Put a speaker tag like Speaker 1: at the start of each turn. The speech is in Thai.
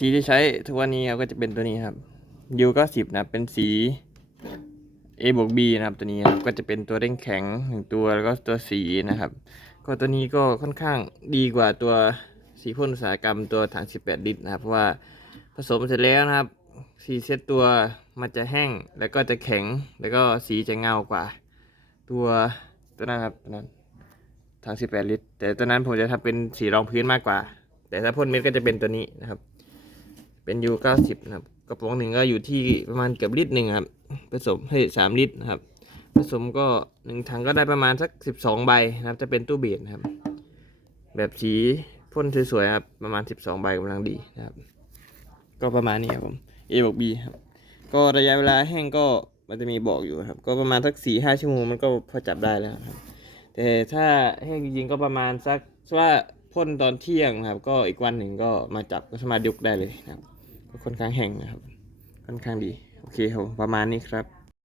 Speaker 1: สีที่ใช้ทุกวันนี้ครับก็จะเป็นตัวนี้ครับ U 9 0นะครับเป็นสี A บวก B นะครับตัวนี้ครับก็จะเป็นตัวเร่งแข็งหนึ่งตัวแล้วก็ตัวสีนะครับ ก็ตัวนี้ก็ค่อนข้างดีกว่าตัวสีพ่นอุตสาหกรรมตัวถัง 18 ลิตรนะครับเพราะว่าผสมเสร็จแล้วนะครับสีเซตตัวมันจะแห้งแล้วก็จะแข็งแล้วก็สีจะเงากว่า ตัวตัวนั้นครับตัวนั้นถัง 18 ลิตร แต่ตัวนั้นผมจะทำเป็นสีรองพื้นมากกว่า แต่ถ้าพ่นเม็ดก็จะเป็นตัวนี้นะครับ เป็น U 90นะครับกระป๋องหนึ่งก็อยู่ที่ประมาณเกือบลิตรหนึ่งครับผสมให้สามลิตรนะครับ ผสมก็หนึ่งถังก็ได้ประมาณสักสิบสองใบนะครับจะเป็นตู้เบียดนะครับ แบบสีพ่นสวยๆครับประมาณสิบสองใบกำลังดีนะครับ ก็ประมาณนี้ครับผม A บวก B ครับก็ระยะเวลาแห้งก็มันจะมีบอกอยู่ครับ ก็ประมาณสักสี่ห้าชั่วโมงมันก็พอจับได้แล้วครับ แต่ถ้าแห้งจริงๆก็ประมาณสักว่าพ่นตอนเที่ยงครับ ก็อีกวันหนึ่งก็มาจับก็สามารถยกได้เลยนะครับ ก็ค่อนข้างแห้งนะครับ ค่อนข้างดี โอเคครับ ประมาณนี้ครับ